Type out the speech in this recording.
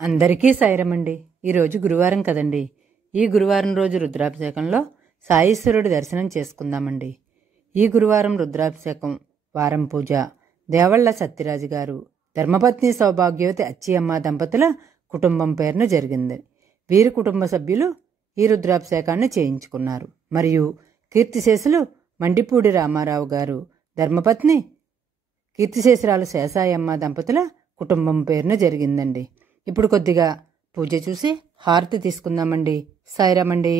అందరికీ సాయిరమండి. ఈరోజు గురువారం కదండి. ఈ గురువారం రోజు రుద్రాభిషేకంలో సాయీశ్వరుడి దర్శనం చేసుకుందామండి. ఈ గురువారం రుద్రాభిషేకం వారం పూజ దేవళ్ల సత్యరాజు గారు ధర్మపత్ని సౌభాగ్యవతి అచ్చియమ్మ దంపతుల కుటుంబం పేరున జరిగింది. వీరి కుటుంబ సభ్యులు ఈ రుద్రాభిషేకాన్ని చేయించుకున్నారు. మరియు కీర్తిశేషులు మండిపూడి రామారావు గారు ధర్మపత్ని కీర్తిశేషురాలు శేషాయమ్మ దంపతుల కుటుంబం పేరున జరిగిందండి. ఇప్పుడు కొద్దిగా పూజ చూసి హారతి తీసుకుందామండి. సాయిరామండి.